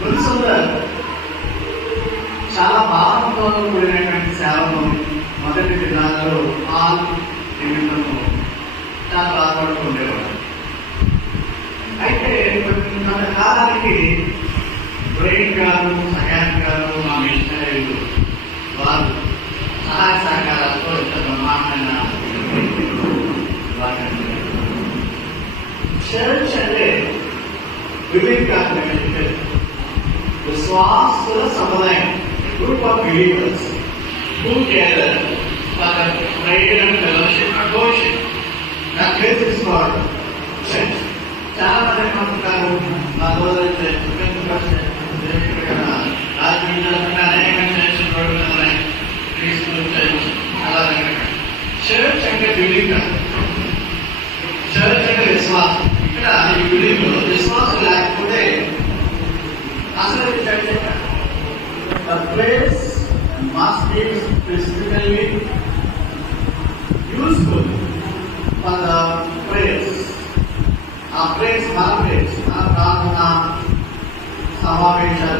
గురుసుందర్ చాలా భావంతో కూడినటువంటి సేవను మొదటి దినాల్లో ఆల్ నిమిత్తము చాలా బాధపడుతూ ఉండేవాడు. అయితే కొంతకాలానికి బ్రెయిన్ గారు, సహాయన్ గారు, మా మిషనరీలు వారు సహాయ సహకారాలతో ఇంత బ్రహ్మాండమైన చర్చ్ అంటే వివేకాత్మక విశ్వాసుల సముదాయం, group of believers who gather for prayer and fellowship and worship. That place is called church. చాలా మంది అనుకుంటారు మా రోజు రాజకీయాలు అనేక చర్చలు క్రీస్తు చర్చ్ అలాగే చర్చ్ అంటే బిలీవ్ కాదు, చర్చ్ అంటే విశ్వాసం. ఇక్కడ ఈ బిలీవ్ లో విశ్వాసం లేకపోతే అసలు church the place must be specifically useful for the prayers. ఆ ప్రేయర్స్ మన ప్రార్థన సమావేశాలు